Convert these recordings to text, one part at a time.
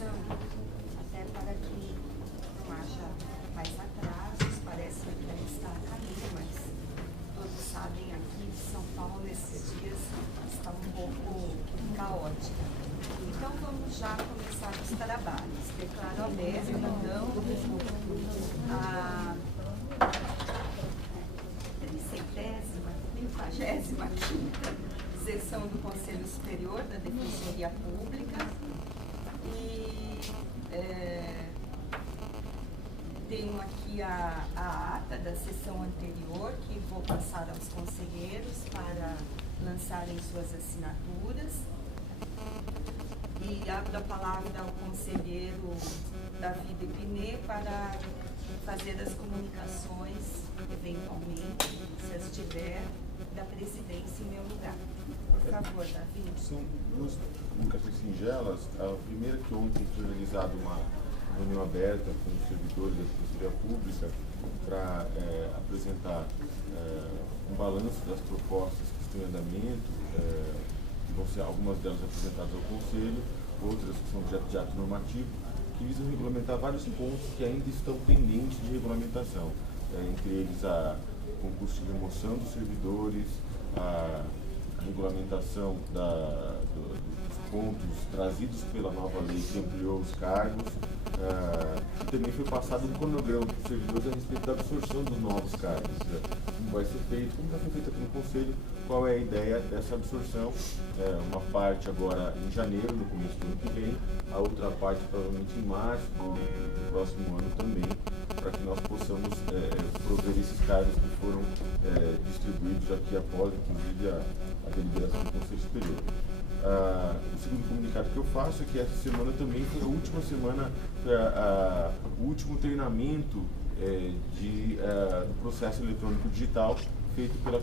informação, até para que não haja mais atrasos. Parece que ainda está a caminho, mas todos sabem aqui de São Paulo esses dias está um pouco caótica. Então vamos já começar os trabalhos. Declaro aberta, então, a 55ª sessão do Conselho Superior da Defensoria Pública e tenho aqui a ata da sessão anterior que vou passar aos conselheiros para lançarem suas assinaturas e abro a palavra ao conselheiro David Epinê para fazer as comunicações, eventualmente, se as tiver, da presidência em meu lugar. Por favor, David. São duas comunicações singelas. A primeira que ontem foi realizada uma reunião aberta com os servidores da Defensoria Pública para apresentar um balanço das propostas que estão em andamento, que vão ser algumas delas apresentadas ao Conselho, outras que são objeto de ato normativo, que visam regulamentar vários pontos que ainda estão pendentes de regulamentação, entre eles a concurso de remoção dos servidores, a regulamentação dos pontos trazidos pela nova lei que ampliou os cargos, e também foi passado um cronograma para os servidores a respeito da absorção dos novos cargos, como vai ser feito, como já foi feito aqui no Conselho, qual é a ideia dessa absorção, uma parte agora em janeiro, no começo do ano que vem, a outra parte provavelmente em março do próximo ano também, para que nós possamos prover esses cargos que foram distribuídos aqui após, inclusive, a deliberação do Conselho Superior. O segundo comunicado que eu faço é que essa semana também foi a última semana, o último treinamento do processo eletrônico digital feito pela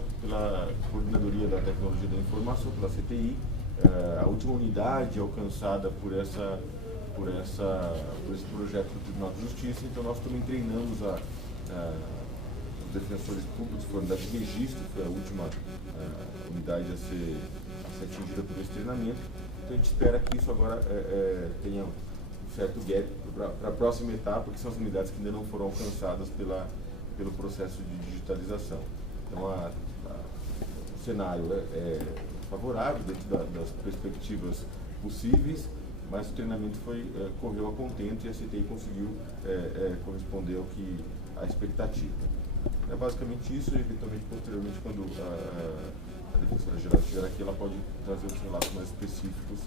Coordenadoria da Tecnologia da Informação, pela CTI, a última unidade alcançada por esse projeto do Tribunal de Justiça. Então nós também treinamos os defensores públicos, foi a unidade de registro, foi a última unidade a ser atingida por esse treinamento. Então a gente espera que isso agora tenha um certo gap para a próxima etapa, que são as unidades que ainda não foram alcançadas pelo processo de digitalização. Então o cenário é favorável dentro das perspectivas possíveis, mas o treinamento correu a contento e a CTI conseguiu corresponder à expectativa. É basicamente isso, e eventualmente posteriormente, quando a Defensoria Geral estiver aqui, ela pode trazer os relatos mais específicos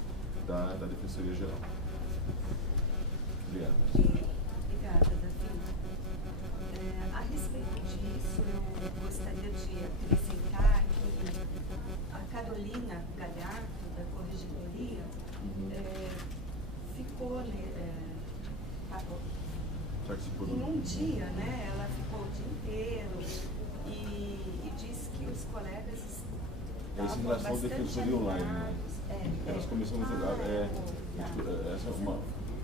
da Defensoria Geral. Obrigado. Obrigada, Davi. A respeito disso, eu gostaria de acrescentar que a Carolina Galhardo, da Corregedoria, ficou em um dia, né? Ela ficou o dia inteiro e disse que os colegas estavam relação à Defensoria Online, né? Nós começamos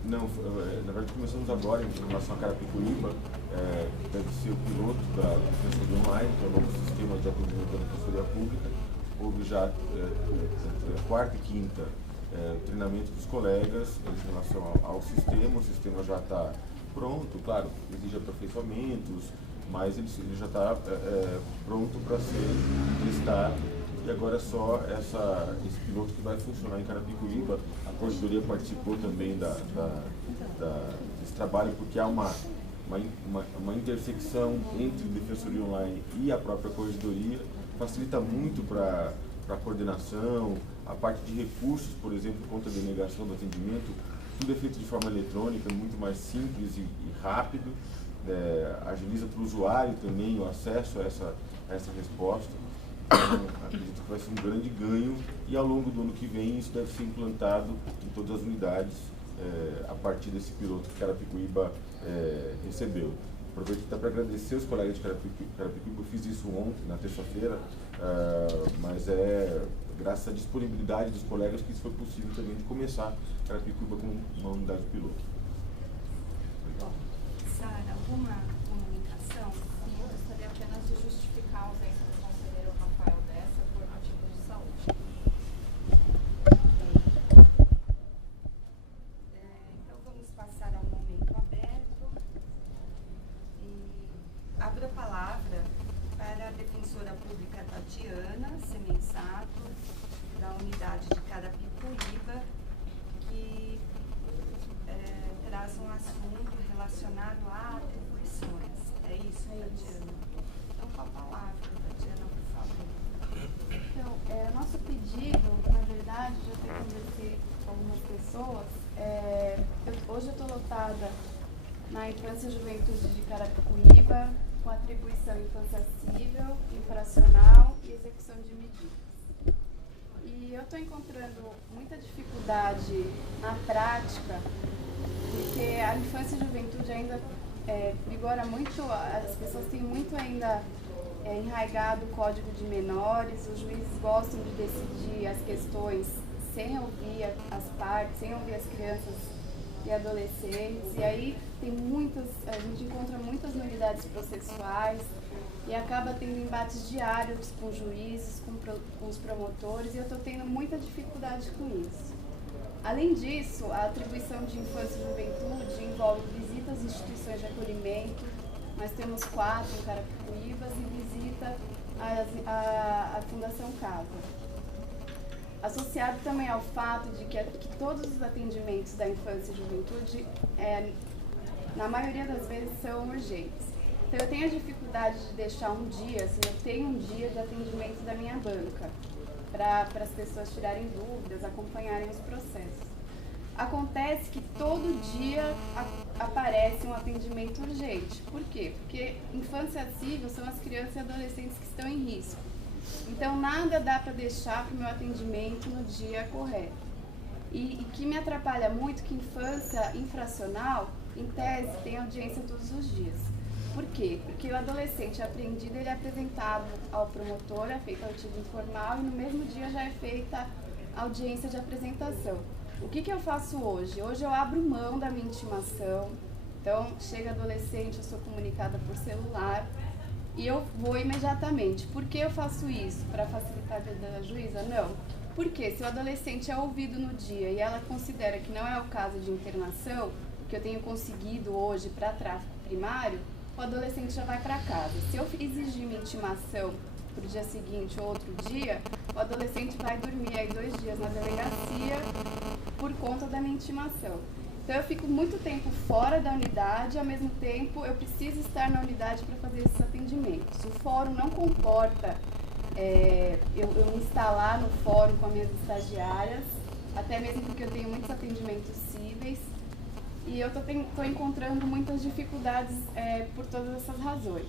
na verdade começamos agora em relação a Carapicuíba, que deve ser o piloto da Defensoria Online, que é o novo sistema de atendimento da Defensoria Pública. Houve já quarta e quinta treinamento dos colegas em relação ao sistema. O sistema já está pronto, claro, exige aperfeiçoamentos, mas ele já está pronto para ser testado. E agora é só esse piloto que vai funcionar em Carapicuíba. A Corregedoria participou também desse trabalho, porque há uma intersecção entre a Defensoria Online e a própria Corregedoria, facilita muito para a coordenação, a parte de recursos, por exemplo, contra a denegação do atendimento, tudo é feito de forma eletrônica, muito mais simples e rápido, agiliza para o usuário também o acesso a essa resposta. Então, acredito que vai ser um grande ganho e ao longo do ano que vem isso deve ser implantado em todas as unidades a partir desse piloto que Carapicuíba recebeu. Aproveito para agradecer os colegas de Carapicuíba, eu fiz isso ontem, na terça-feira, mas graças à disponibilidade dos colegas que isso foi possível também de começar Carapicuíba com uma unidade piloto. Bom, Sara, alguma comunicação? Sim, eu gostaria apenas de justificar a ausência do conselheiro Rafael Dessa por motivos de saúde. Então defensora pública Tatiana Semenzato, da unidade de Carapicuíba, que traz um assunto relacionado a atribuições. É isso, Tatiana? Então, com a palavra, Tatiana, por favor. Então, nosso pedido, na verdade, já até conversei com algumas pessoas, hoje eu estou lotada na Infância e Juventude de Carapicuíba, com atribuição infância civil, infracional e execução de medidas. E eu estou encontrando muita dificuldade na prática, porque a infância e juventude ainda vigora muito, as pessoas têm muito ainda enraigado o Código de Menores, os juízes gostam de decidir as questões sem ouvir as partes, sem ouvir as crianças e adolescentes, e aí a gente encontra muitas nulidades processuais e acaba tendo embates diários com juízes, com os promotores, e eu estou tendo muita dificuldade com isso. Além disso, a atribuição de infância e juventude envolve visitas às instituições de acolhimento. Nós temos 4 em Carapicuíba e visita à Fundação Casa. Associado também ao fato de que todos os atendimentos da infância e juventude, na maioria das vezes, são urgentes. Então, eu tenho a dificuldade de deixar um dia, assim, eu tenho um dia de atendimento da minha banca, para as pessoas tirarem dúvidas, acompanharem os processos. Acontece que todo dia aparece um atendimento urgente. Por quê? Porque infância civil são as crianças e adolescentes que estão em risco. Então, nada dá para deixar para o meu atendimento no dia correto. E que me atrapalha muito que infância infracional, em tese, tem audiência todos os dias. Por quê? Porque o adolescente apreendido, ele é apresentado ao promotor, é feito audiência informal e no mesmo dia já é feita a audiência de apresentação. O que eu faço hoje? Hoje eu abro mão da minha intimação, então chega adolescente, eu sou comunicada por celular e eu vou imediatamente. Por que eu faço isso? Para facilitar a vida da juíza? Não. Porque se o adolescente é ouvido no dia e ela considera que não é o caso de internação, que eu tenho conseguido hoje para tráfico primário, o adolescente já vai para casa. Se eu exigir minha intimação para o dia seguinte ou outro dia, o adolescente vai dormir aí 2 dias na delegacia por conta da minha intimação. Então eu fico muito tempo fora da unidade, ao mesmo tempo eu preciso estar na unidade para fazer esses atendimentos. O fórum não comporta eu me instalar no fórum com as minhas estagiárias, até mesmo porque eu tenho muitos atendimentos cíveis, e eu estou encontrando muitas dificuldades por todas essas razões.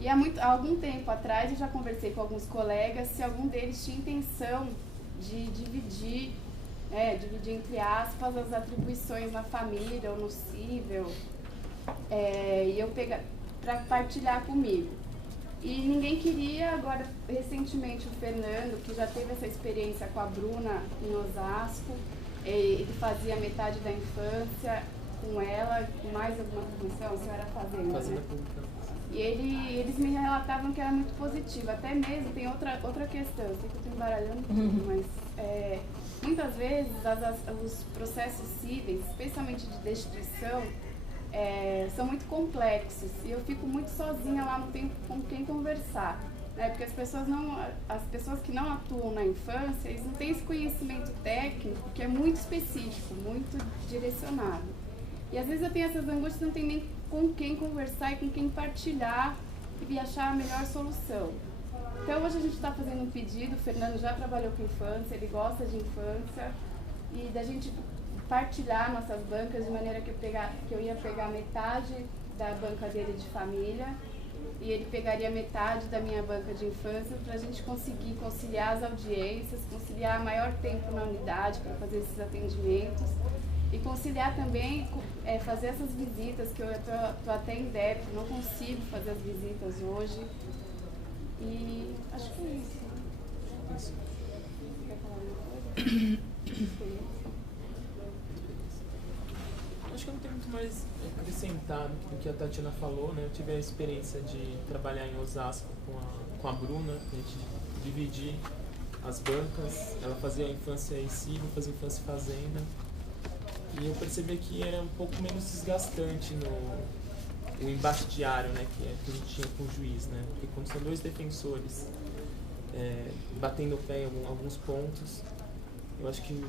E há algum tempo atrás eu já conversei com alguns colegas se algum deles tinha intenção de dividir entre aspas, as atribuições na família ou no cível, e eu para partilhar comigo. E ninguém queria. Agora, recentemente, o Fernando, que já teve essa experiência com a Bruna em Osasco, ele fazia metade da infância com ela, com mais alguma atribuição, a senhora fazenda, né? E eles me relatavam que era muito positivo. Até mesmo, tem outra questão, eu sei que eu estou embaralhando tudo, mas muitas vezes os processos cíveis, especialmente de destituição, são muito complexos e eu fico muito sozinha lá, não tenho com quem conversar, né? Porque as pessoas que não atuam na infância, eles não têm esse conhecimento técnico que é muito específico, muito direcionado. E às vezes eu tenho essas angústias, não tenho nem com quem conversar e com quem partilhar e achar a melhor solução. Então hoje a gente está fazendo um pedido, o Fernando já trabalhou com infância, ele gosta de infância, e da gente partilhar nossas bancas de maneira que eu ia pegar metade da banca dele de família e ele pegaria metade da minha banca de infância para a gente conseguir conciliar as audiências, conciliar maior tempo na unidade para fazer esses atendimentos e conciliar também fazer essas visitas, que eu estou até em débito, não consigo fazer as visitas hoje. E acho que é isso. Né? Quer falar alguma coisa? Acho que eu não tenho muito mais acrescentado do que a Tatiana falou, né? Eu tive a experiência de trabalhar em Osasco com a Bruna, a gente dividir as bancas, ela fazia a infância em civil, fazia infância e fazenda, e eu percebi que era um pouco menos desgastante o embate diário, né, que a gente tinha com o juiz, né? Porque quando são dois defensores batendo o pé em alguns pontos, eu acho que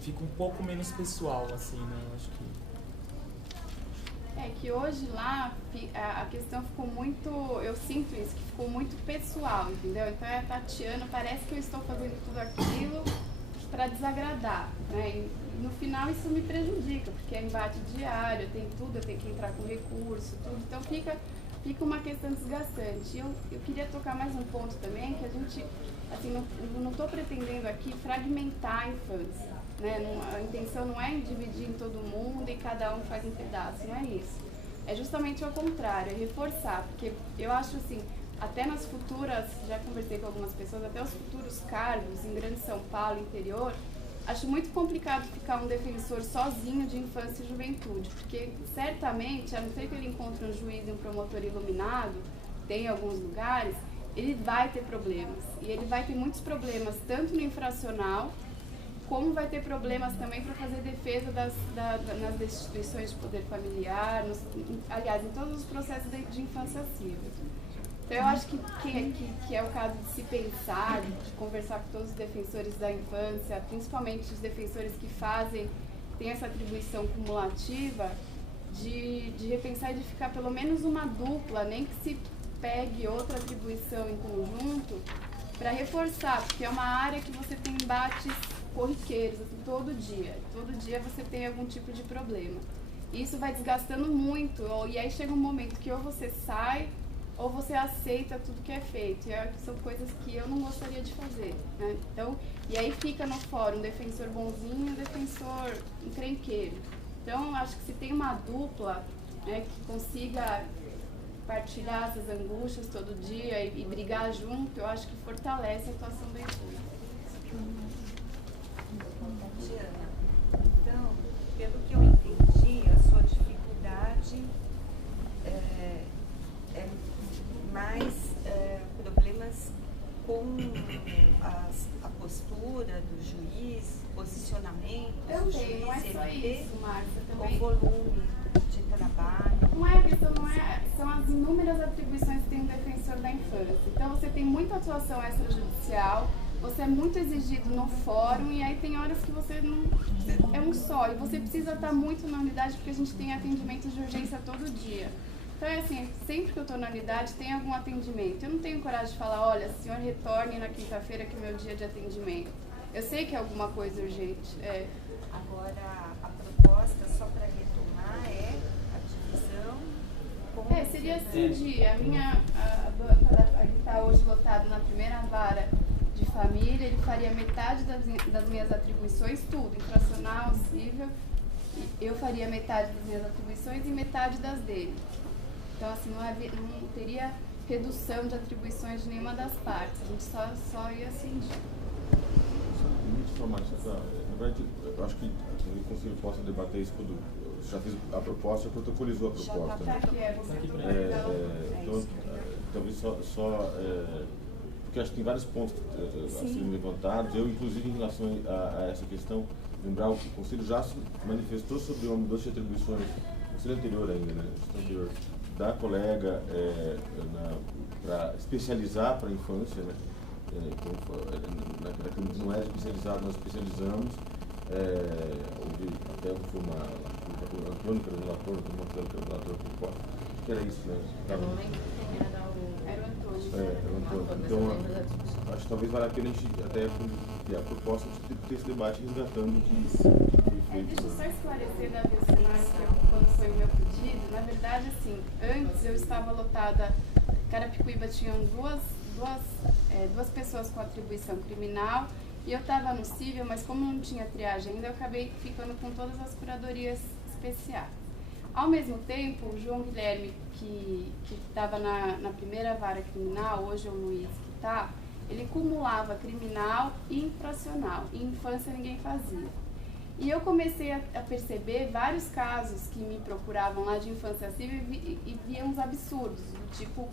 fica um pouco menos pessoal, assim, né? Eu acho que que hoje lá a questão ficou muito, eu sinto isso, que ficou muito pessoal, entendeu? Então é a Tatiana, parece que eu estou fazendo tudo aquilo para desagradar, né? E no final isso me prejudica, porque é embate diário, eu tenho tudo, eu tenho que entrar com recurso, tudo, então fica uma questão desgastante. E eu queria tocar mais um ponto também, que a gente, assim, não estou pretendendo aqui fragmentar a infância, né? A intenção não é dividir em todo mundo e cada um faz um pedaço, não é isso. É justamente ao contrário, é reforçar, porque eu acho assim, até nas futuras, já conversei com algumas pessoas, até os futuros cargos em Grande São Paulo, interior, acho muito complicado ficar um defensor sozinho de infância e juventude, porque certamente, a não ser que ele encontre um juiz e um promotor iluminado, tem em alguns lugares, ele vai ter problemas. E ele vai ter muitos problemas, tanto no infracional, como vai ter problemas também para fazer defesa nas destituições de poder familiar, aliás, em todos os processos de infância civil. Então, eu acho que é o caso de se pensar, de conversar com todos os defensores da infância, principalmente os defensores que têm essa atribuição cumulativa, de repensar e de ficar pelo menos uma dupla, nem que se pegue outra atribuição em conjunto, para reforçar, porque é uma área que você tem embates corriqueiros, assim, todo dia você tem algum tipo de problema. E isso vai desgastando muito, e aí chega um momento que ou você sai, ou você aceita tudo que é feito, e são coisas que eu não gostaria de fazer, né? Então, e aí fica no fórum um defensor bonzinho e um defensor encrenqueiro. Então, acho que se tem uma dupla, né, que consiga partilhar essas angústias todo dia e brigar junto, eu acho que fortalece a atuação da infância. Tatiana, então, pelo que eu entendi, a sua dificuldade é mais problemas com a postura do juiz, posicionamento do juiz, não é só isso, Márcia, também. o volume de trabalho. Não é a questão, são as inúmeras atribuições que tem um defensor da infância. Então você tem muita atuação extrajudicial, você é muito exigido no fórum e aí tem horas que você não... é um só, e você precisa estar muito na unidade porque a gente tem atendimento de urgência todo dia. Então é assim, sempre que eu estou na unidade tem algum atendimento. Eu não tenho coragem de falar, olha, senhor retorne na quinta-feira que é o meu dia de atendimento. Eu sei que é alguma coisa urgente. Agora, a proposta, só para retomar, é a divisão... seria assim, a banca que está hoje lotada na primeira vara de família, ele faria metade das minhas atribuições, tudo, infracional, civil, eu faria metade das minhas atribuições e metade das dele. Então, assim, não teria redução de atribuições de nenhuma das partes, a gente só ia cindir. Na verdade, eu acho que o Conselho possa debater isso quando já fez a proposta, protocolizou a proposta. Já está Então, talvez só porque acho que tem vários pontos a serem levantados. Eu, inclusive, em relação a essa questão, lembrar que o Conselho já se manifestou sobre uma mudança de atribuições, no Conselho anterior ainda, né? Anterior, da colega para especializar para a infância, né? Naquilo que não é especializado, nós especializamos. Houve até uma crônica do relator, que era isso, né? Eu não lembro quem era Era o Antônio. Era o Antônio. Então, acho que talvez valha a pena a gente até a proposta de ter esse debate resgatando o que foi feito. Deixa eu só esclarecer, Davi, o cenário quando foi o meu pedido. Na verdade, assim, antes eu estava lotada, Carapicuíba tinham duas pessoas com atribuição criminal e eu estava no civil, mas como não tinha triagem ainda, eu acabei ficando com todas as curadorias especiais. Ao mesmo tempo, o João Guilherme, que estava na primeira vara criminal, hoje é o Luiz que está, ele cumulava criminal e infracional, e infância ninguém fazia. E eu comecei a perceber vários casos que me procuravam lá de infância civil e viam uns absurdos, do tipo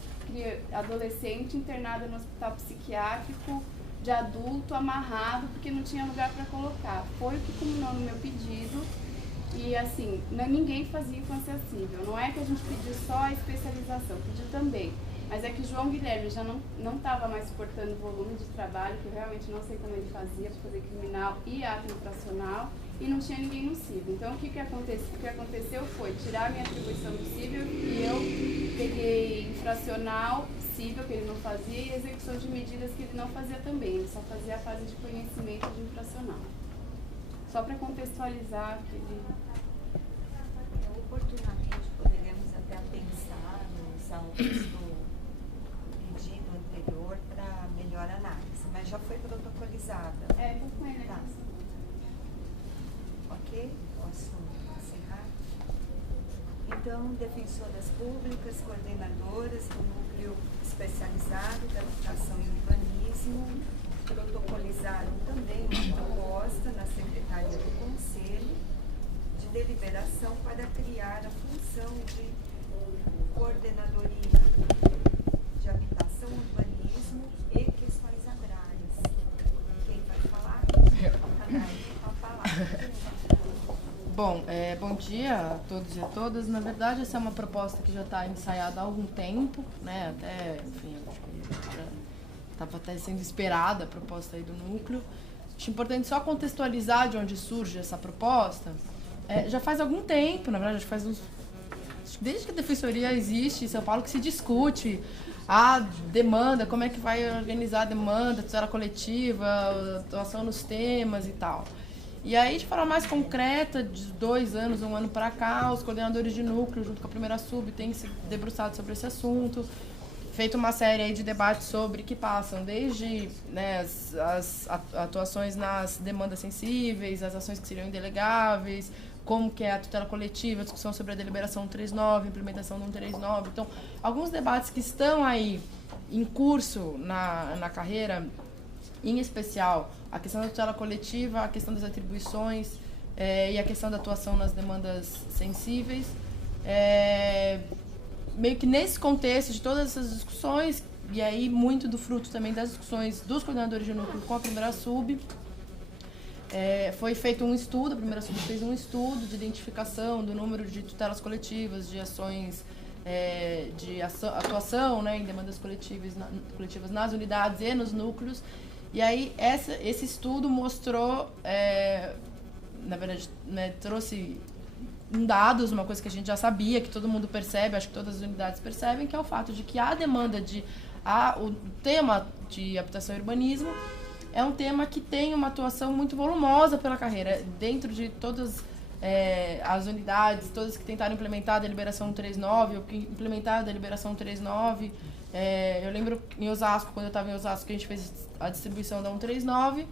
adolescente internado no hospital psiquiátrico, de adulto amarrado porque não tinha lugar para colocar. Foi o que culminou no meu pedido E assim, ninguém fazia infância acessível. Não é que a gente pediu só a especialização, pediu também. Mas é que o João Guilherme já não estava mais suportando o volume de trabalho, que eu realmente não sei como ele fazia para fazer criminal e ato infracional, e não tinha ninguém no cível. Então o que aconteceu foi tirar a minha atribuição do cível e eu peguei infracional, cível, que ele não fazia, e execução de medidas que ele não fazia também. Ele só fazia a fase de conhecimento de infracional. Só para contextualizar que ele... Oportunamente poderemos até pensar nos autos do pedido anterior para melhor análise, mas já foi protocolizada. Tô com ele Tá. aqui. Ok? Posso encerrar? Então, defensoras públicas, coordenadoras do Núcleo Especializado da Habitação e Urbanismo, protocolizaram também uma proposta na Secretaria do Conselho de deliberação para criar a função de coordenadoria de habitação, urbanismo e questões agrárias. Quem vai falar? Pode falar. Bom, bom dia a todos e a todas. Na verdade, essa é uma proposta que já está ensaiada há algum tempo, né? Até, enfim, acho que estava até sendo esperada a proposta aí do núcleo. Acho importante só contextualizar de onde surge essa proposta. Já faz algum tempo, na verdade, desde que a defensoria existe em São Paulo, que se discute a demanda, como é que vai organizar a demanda, tutela coletiva, atuação nos temas e tal. E aí, de forma mais concreta, de 2 anos, 1 ano para cá, os coordenadores de núcleo, junto com a primeira sub, têm se debruçado sobre esse assunto, feito uma série aí de debates sobre que passam desde, né, as atuações nas demandas sensíveis, as ações que seriam indelegáveis, como que é a tutela coletiva, a discussão sobre a deliberação 139, implementação do 139. Então, alguns debates que estão aí em curso na carreira, em especial a questão da tutela coletiva, a questão das atribuições e a questão da atuação nas demandas sensíveis. Meio que nesse contexto de todas essas discussões, e aí muito do fruto também das discussões dos coordenadores de núcleo com a primeira sub, foi feito um estudo, a primeira sub fez um estudo de identificação do número de tutelas coletivas, de ações de atuação, né, em demandas coletivas nas unidades e nos núcleos. E aí esse estudo mostrou, na verdade, né, trouxe dados, uma coisa que a gente já sabia, que todo mundo percebe, acho que todas as unidades percebem, que é o fato de que a demanda o tema de habitação e urbanismo é um tema que tem uma atuação muito volumosa pela carreira, dentro de todas as unidades, todas que tentaram implementar a deliberação 139, ou que implementaram a deliberação 139. Eu lembro em Osasco, quando eu estava em Osasco, que a gente fez a distribuição da 139,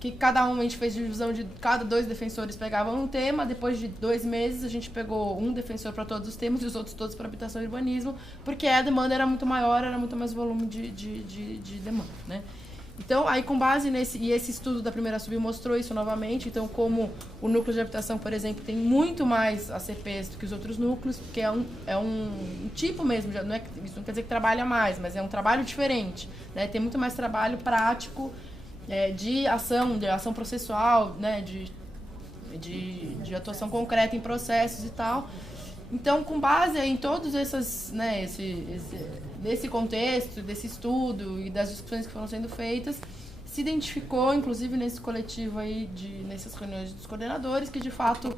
que a gente fez divisão de cada 2 defensores pegavam um tema, depois de 2 meses a gente pegou um defensor para todos os temas e os outros todos para habitação e urbanismo, porque a demanda era muito maior, era muito mais volume de demanda, né? Então, aí com base e esse estudo da primeira sub mostrou isso novamente, então como o núcleo de habitação, por exemplo, tem muito mais ACPs do que os outros núcleos, porque é um tipo mesmo, isso não quer dizer que trabalha mais, mas é um trabalho diferente, né? Tem muito mais trabalho prático, de ação processual, né? de atuação concreta em processos e tal. Então, com base em todos esses, né, nesse contexto, desse estudo e das discussões que foram sendo feitas, se identificou, inclusive nesse coletivo aí, nessas reuniões dos coordenadores, que de fato,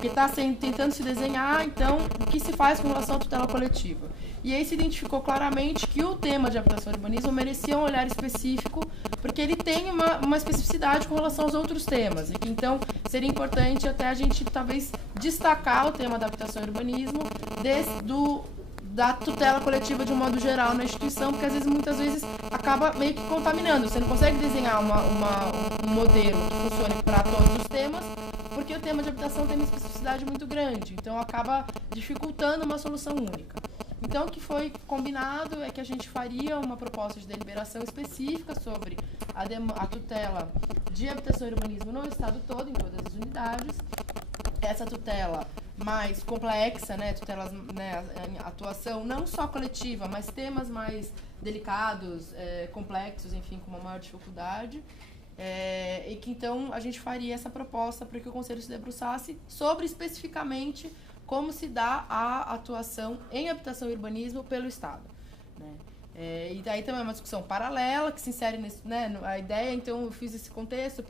que está tentando se desenhar, então, o que se faz com relação à tutela coletiva. E aí se identificou claramente que o tema de habitação e urbanismo merecia um olhar específico, porque ele tem uma especificidade com relação aos outros temas, e que então seria importante até a gente talvez destacar o tema da habitação e urbanismo da tutela coletiva de um modo geral na instituição, porque às vezes, muitas vezes, acaba meio que contaminando. Você não consegue desenhar um modelo que funcione para todos os temas, porque o tema de habitação tem uma especificidade muito grande, então acaba dificultando uma solução única. Então, o que foi combinado é que a gente faria uma proposta de deliberação específica sobre a tutela de habitação e urbanismo no estado todo, em todas as unidades. Essa tutela mais complexa, né, tutelas, né, atuação não só coletiva, mas temas mais delicados, complexos, enfim, com uma maior dificuldade. E que então a gente faria essa proposta para que o Conselho se debruçasse sobre especificamente como se dá a atuação em habitação e urbanismo pelo Estado, né? E daí também é uma discussão paralela que se insere nesse, né, a ideia, então eu fiz esse contexto,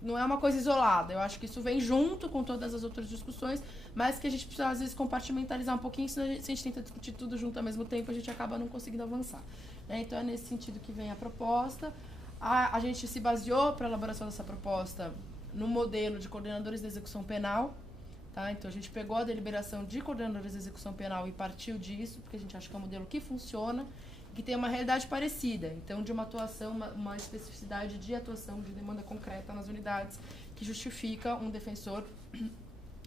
não é uma coisa isolada, eu acho que isso vem junto com todas as outras discussões, mas que a gente precisa às vezes compartimentalizar um pouquinho, senão se a gente tenta discutir tudo junto ao mesmo tempo, a gente acaba não conseguindo avançar, né? Então é nesse sentido que vem a proposta. A gente se baseou para a elaboração dessa proposta no modelo de coordenadores de execução penal, tá? Então a gente pegou a deliberação de coordenadores de execução penal e partiu disso, porque a gente acha que é um modelo que funciona, que tem uma realidade parecida, então de uma atuação, uma especificidade de atuação de demanda concreta nas unidades que justifica um defensor,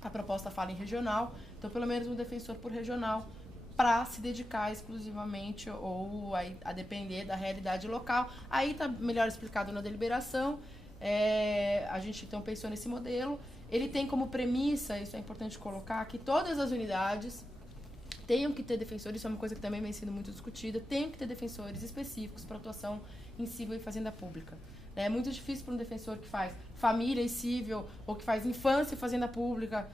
a proposta fala em regional, então pelo menos um defensor por regional para se dedicar exclusivamente ou a depender da realidade local. Aí está melhor explicado na deliberação, a gente então pensou nesse modelo, ele tem como premissa, isso é importante colocar, que todas as unidades tenham que ter defensores, isso é uma coisa que também vem sendo muito discutida, tenham que ter defensores específicos para atuação em civil e fazenda pública. É muito difícil para um defensor que faz família e civil, ou que faz infância e fazenda pública,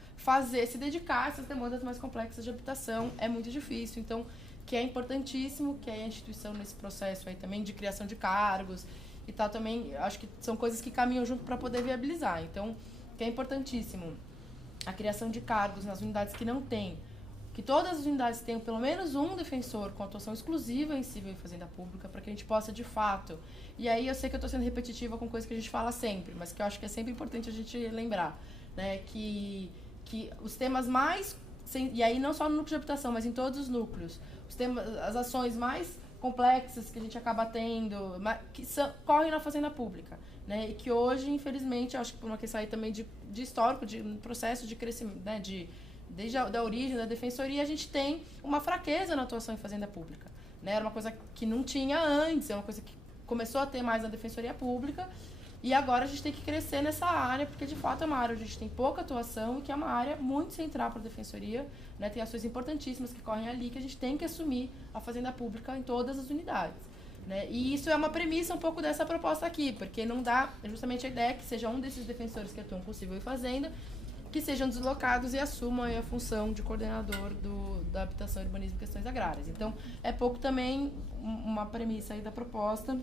se dedicar a essas demandas mais complexas de habitação, é muito difícil. Então, que é importantíssimo, que é a instituição nesse processo aí também de criação de cargos e tal também, acho que são coisas que caminham junto para poder viabilizar. Então, que é importantíssimo a criação de cargos nas unidades que não têm, que todas as unidades tenham pelo menos um defensor com atuação exclusiva em civil e fazenda pública, para que a gente possa, de fato... E aí eu sei que eu estou sendo repetitiva com coisas que a gente fala sempre, mas que eu acho que é sempre importante a gente lembrar, né? Que os temas mais... E aí não só no núcleo de habitação, mas em todos os núcleos. As ações mais complexas que a gente acaba tendo, correm na fazenda pública, né? E que hoje, infelizmente, eu acho que por uma questão aí também de histórico, de um processo de crescimento, né? Desde a origem da defensoria, a gente tem uma fraqueza na atuação em fazenda pública, né? Era uma coisa que não tinha antes, é uma coisa que começou a ter mais na defensoria pública, e agora a gente tem que crescer nessa área, porque de fato é uma área onde a gente tem pouca atuação e que é uma área muito central para a defensoria, né? Tem ações importantíssimas que correm ali, que a gente tem que assumir a fazenda pública em todas as unidades, né? E isso é uma premissa um pouco dessa proposta aqui, porque não dá justamente a ideia que seja um desses defensores que atuam com civil e fazenda, que sejam deslocados e assumam a função de coordenador da habitação, urbanismo e questões agrárias. Então, é pouco também uma premissa aí da proposta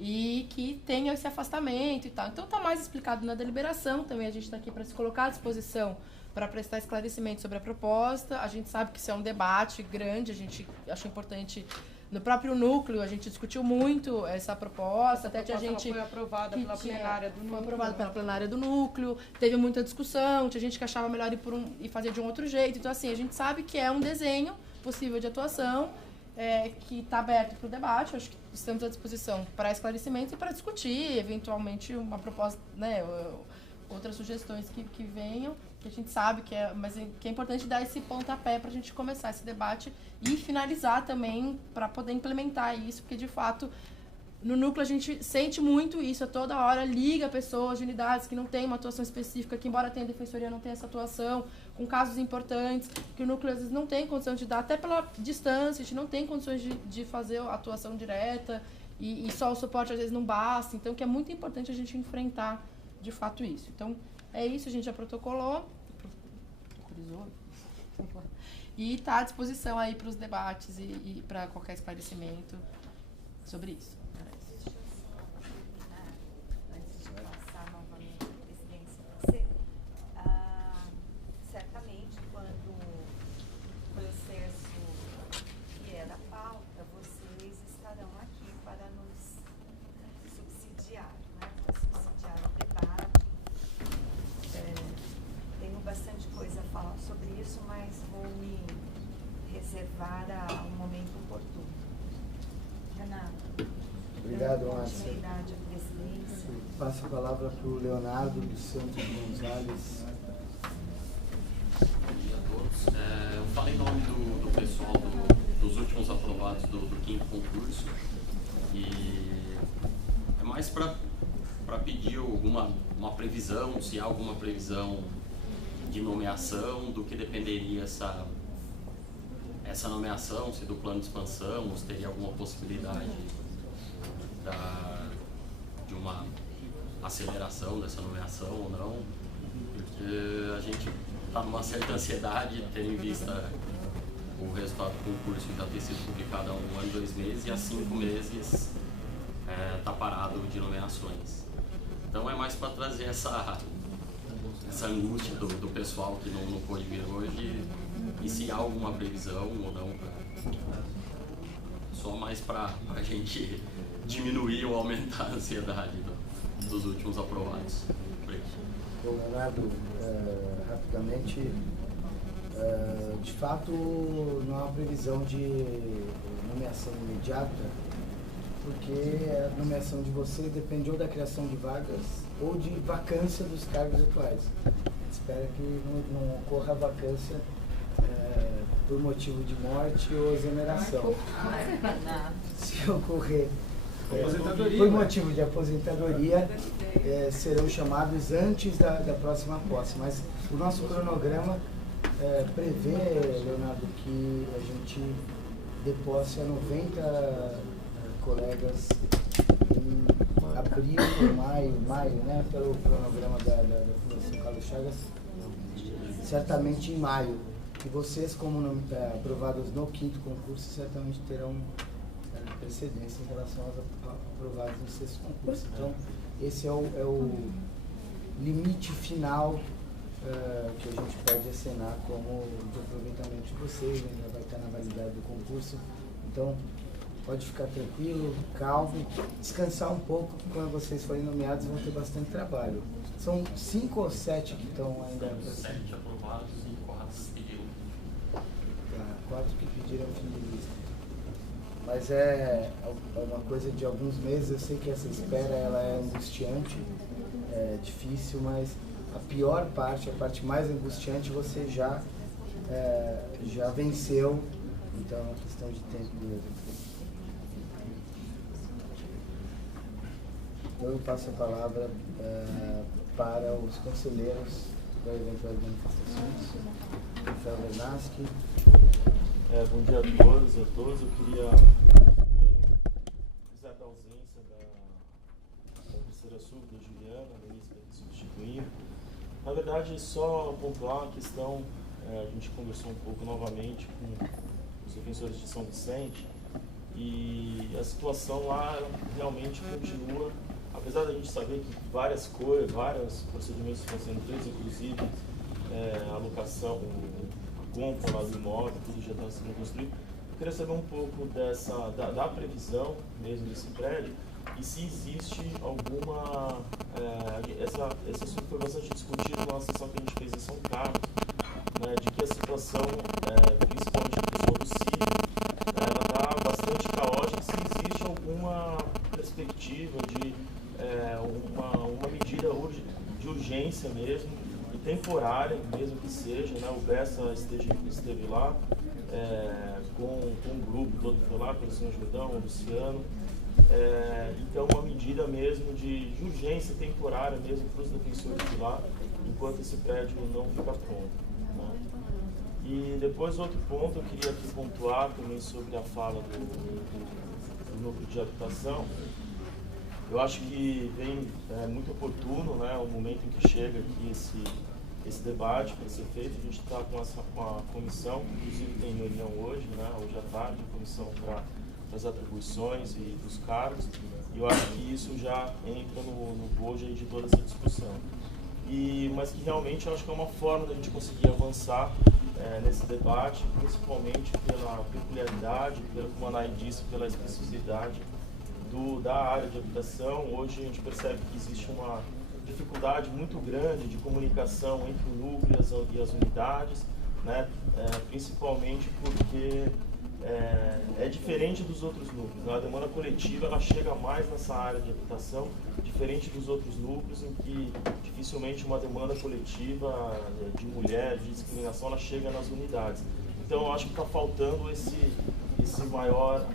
e que tenha esse afastamento e tal. Então, está mais explicado na deliberação também. A gente está aqui para se colocar à disposição para prestar esclarecimento sobre a proposta. A gente sabe que isso é um debate grande, a gente acha importante... No próprio núcleo, a gente discutiu muito essa proposta, até a gente... Foi aprovada pela plenária do núcleo. Foi aprovada pela plenária do núcleo, teve muita discussão, tinha gente que achava melhor ir fazer de um outro jeito. Então, assim, a gente sabe que é um desenho possível de atuação, que está aberto para o debate. Eu acho que estamos à disposição para esclarecimento e para discutir, eventualmente, uma proposta, né, outras sugestões que venham, que a gente sabe que é importante dar esse pontapé para a gente começar esse debate e finalizar também para poder implementar isso, porque de fato no núcleo a gente sente muito isso, a toda hora liga pessoas de unidades que não têm uma atuação específica, que embora tenha defensoria não tem essa atuação, com casos importantes, que o núcleo às vezes não tem condição de dar, até pela distância, a gente não tem condições de fazer a atuação direta e só o suporte às vezes não basta, então que é muito importante a gente enfrentar de fato isso. Então é isso, a gente já protocolou e está à disposição aí para os debates e para qualquer esclarecimento sobre isso. Deixa eu só terminar, antes de passar novamente a presidência para você. Certamente, quando o processo vier à pauta, vocês estarão aqui para nos subsidiar, né? Para subsidiar o debate. Tenho bastante coisa a falar sobre isso, mas vou me reservar a um momento oportuno. Renato. Obrigado, Márcia. Continuidade à presidência. Passo a palavra para o Leonardo dos Santos Gonzalez. Bom dia a todos. Eu falo em nome do pessoal dos últimos aprovados do 5º concurso e é mais para pedir uma previsão, se há alguma previsão de nomeação, do que dependeria essa nomeação, se do plano de expansão, ou se teria alguma possibilidade de uma aceleração dessa nomeação ou não, porque a gente está numa certa ansiedade, tendo em vista o resultado do concurso já ter sido publicado há 1 ano e 2 meses, e há 5 meses está parado de nomeações. Então é mais para trazer essa angústia do pessoal que não pôde vir hoje, e se há alguma previsão ou não, só mais para a gente diminuir ou aumentar a ansiedade dos últimos aprovados. Bom, Leonardo, rapidamente, de fato não há previsão de nomeação imediata, porque a nomeação de vocês depende ou da criação de vagas ou de vacância dos cargos atuais. Espero que não ocorra vacância por motivo de morte ou exoneração. Se ocorrer por motivo de aposentadoria, serão chamados antes da próxima posse. Mas o nosso cronograma prevê, Leonardo, que a gente dê posse a 90 colegas em abril ou maio, né, pelo cronograma da Fundação Carlos Chagas, certamente em maio. E vocês, como aprovados no 5º concurso, certamente terão precedência em relação aos aprovados no 6º concurso. Então, esse é o limite final que a gente pode acenar como de aproveitamento de vocês, ainda vai estar na validade do concurso. Então, pode ficar tranquilo, calmo, descansar um pouco, quando vocês forem nomeados vão ter bastante trabalho. São 5 ou 7 que estão ainda... 7 aprovados e 4 pediram. 4 que pediram fim de lista. Mas é uma coisa de alguns meses. Eu sei que essa espera ela é angustiante, é difícil, mas a pior parte, a parte mais angustiante, você já venceu. Então é uma questão de tempo mesmo. Então eu passo a palavra para os conselheiros para eventuais manifestações. Rafael Bernaschi. Bom dia a todas e a todos. Eu queria, apesar da ausência da terceira sub, da Juliana, da Denise substituindo, na verdade, só pontuar a questão, a gente conversou um pouco novamente com os defensores de São Vicente, e a situação lá realmente continua, apesar da gente saber que vários procedimentos estão sendo feitos, inclusive a alocação, compra lá do imóvel, tudo já está sendo construído. Eu queria saber um pouco da previsão mesmo desse prédio e se existe alguma... esse assunto foi bastante discutido na sessão que a gente fez em São Carlos, né, de que a situação, principalmente a questão do CID, ela está bastante caótica, se existe alguma perspectiva de uma medida de urgência mesmo, temporária, mesmo que seja, né? O Bessa esteve lá, com um grupo todo foi lá, pelo São Jordão, o Luciano. Então, uma medida mesmo de urgência temporária mesmo para os defensores de lá, enquanto esse prédio não fica pronto. Né? E depois, outro ponto, eu queria aqui pontuar também sobre a fala do núcleo de habitação. Eu acho que vem muito oportuno, né, o momento em que chega aqui esse debate para ser feito. A gente está com a comissão, inclusive tem reunião hoje, né, hoje à tarde, a comissão para as atribuições e dos cargos, e eu acho que isso já entra no bojo aí de toda essa discussão. Mas que realmente eu acho que é uma forma da gente conseguir avançar nesse debate, principalmente pela peculiaridade, como a Nay disse, pela especificidade da área de habitação. Hoje a gente percebe que existe uma dificuldade muito grande de comunicação entre o núcleo e as unidades, né? Principalmente porque é diferente dos outros núcleos, né? A demanda coletiva ela chega mais nessa área de habitação, diferente dos outros núcleos em que dificilmente uma demanda coletiva de mulher, de discriminação, ela chega nas unidades. Então eu acho que está faltando esse maior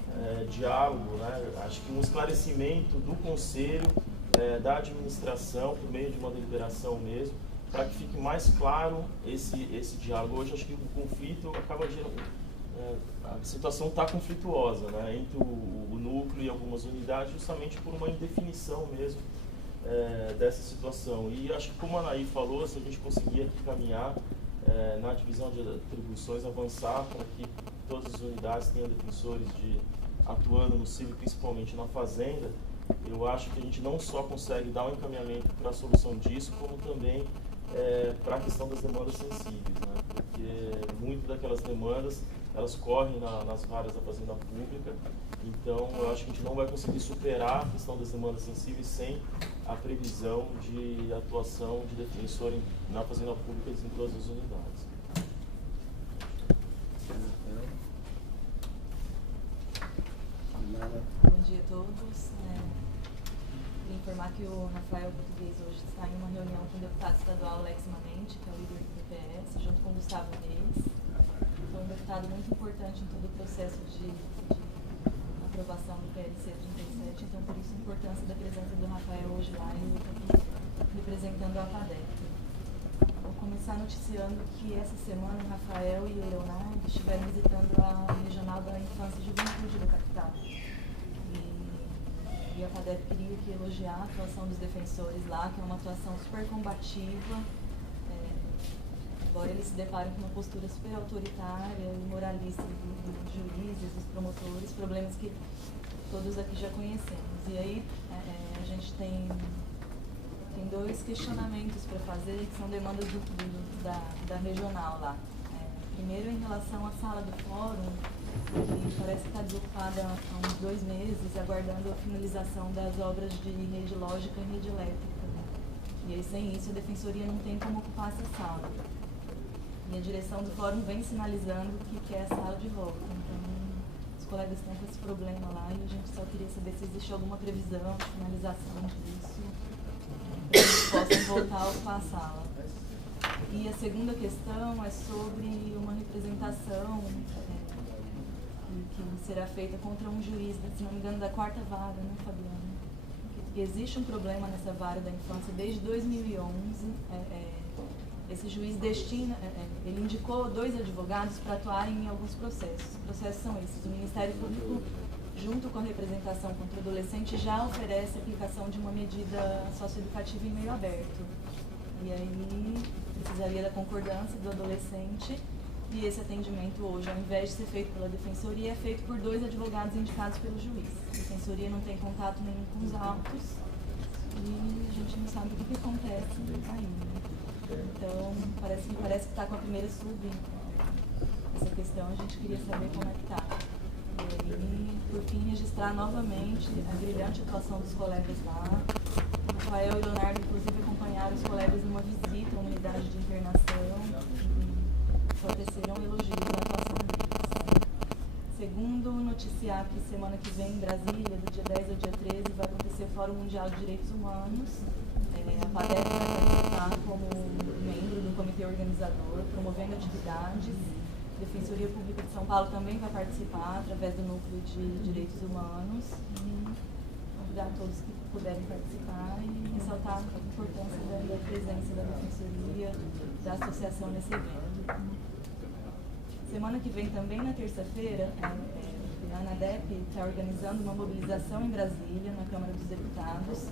diálogo, né? Acho que um esclarecimento do conselho, da administração, por meio de uma deliberação mesmo, para que fique mais claro esse diálogo. Hoje acho que o conflito acaba gerando... a situação está conflituosa, né, entre o núcleo e algumas unidades, justamente por uma indefinição mesmo dessa situação. E acho que, como a Anaí falou, se a gente conseguir aqui caminhar na divisão de atribuições, avançar para que todas as unidades tenham defensores atuando no CIV, principalmente na fazenda, eu acho que a gente não só consegue dar um encaminhamento para a solução disso, como também para a questão das demandas sensíveis, né? Porque muitas daquelas demandas, elas correm nas varas da fazenda pública, então eu acho que a gente não vai conseguir superar a questão das demandas sensíveis sem a previsão de atuação de defensor na fazenda pública em todas as unidades. Bom dia a todos. Queria informar que o Rafael Português hoje está em uma reunião com o deputado estadual Alex Manente, que é o líder do PPS, junto com o Gustavo Reis. Foi um deputado muito importante em todo o processo de aprovação do PLC 37, então por isso a importância da presença do Rafael hoje lá e aqui representando a APADEP. Vou começar noticiando que essa semana o Rafael e o Leonardo estiveram visitando a Regional da Infância e Juventude da capital. E a APADEP queria elogiar a atuação dos defensores lá, que é uma atuação super combativa, embora eles se deparem com uma postura super autoritária e moralista dos juízes, dos promotores, problemas que todos aqui já conhecemos. E aí a gente tem dois questionamentos para fazer, que são demandas da regional lá. Primeiro, em relação à sala do fórum, que parece que está desocupada há uns 2 meses, aguardando a finalização das obras de rede lógica e rede elétrica. E aí, sem isso, a defensoria não tem como ocupar essa sala. E a direção do fórum vem sinalizando que quer a sala de volta. Então, os colegas estão com esse problema lá e a gente só queria saber se existe alguma previsão de finalização disso, para que eles possam voltar a ocupar a sala. E a segunda questão é sobre uma representação que será feita contra um juiz, se não me engano, da 4ª vara, né, Fabiana? Que existe um problema nessa vara da infância desde 2011. Esse juiz ele indicou 2 advogados para atuarem em alguns processos. Os processos são esses. O Ministério Público, junto com a representação contra o adolescente, já oferece a aplicação de uma medida socioeducativa em meio aberto. E aí precisaria da concordância do adolescente, e esse atendimento hoje, ao invés de ser feito pela defensoria, é feito por 2 advogados indicados pelo juiz. A defensoria não tem contato nenhum com os autos e a gente não sabe o que acontece ainda. Então, parece que está com a primeira sub essa questão, a gente queria saber como é que está. E aí, por fim, registrar novamente a brilhante atuação dos colegas lá. Rafael e Leonardo, inclusive, acompanharam os colegas numa visita à unidade de internação e só teceram elogios na atuação deles. Segundo, noticiar que semana que vem em Brasília, do dia 10 ao dia 13, vai acontecer o Fórum Mundial de Direitos Humanos. A APADEP vai participar como membro do comitê organizador, promovendo atividades. A Defensoria Pública de São Paulo também vai participar através do Núcleo de Direitos Humanos. E convidar todos que puderem participar e ressaltar a importância da presença da Defensoria, da associação nesse evento. Semana que vem, também na terça-feira, a ANADEP está organizando uma mobilização em Brasília, na Câmara dos Deputados,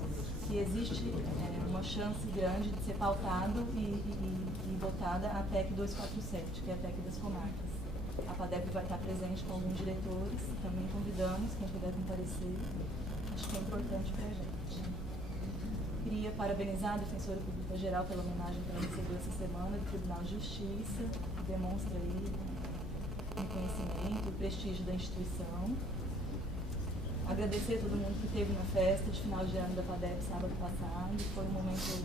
que existe uma chance grande de ser pautado e votada a PEC 247, que é a PEC das comarcas. A APADEP vai estar presente com alguns diretores, também convidamos quem puder comparecer. Acho que é importante para a gente. Queria parabenizar a Defensora Pública Geral pela homenagem que ela recebeu essa semana do Tribunal de Justiça, que demonstra aí o conhecimento e o prestígio da instituição. Agradecer a todo mundo que esteve na festa de final de ano da APADEP sábado passado. Foi um momento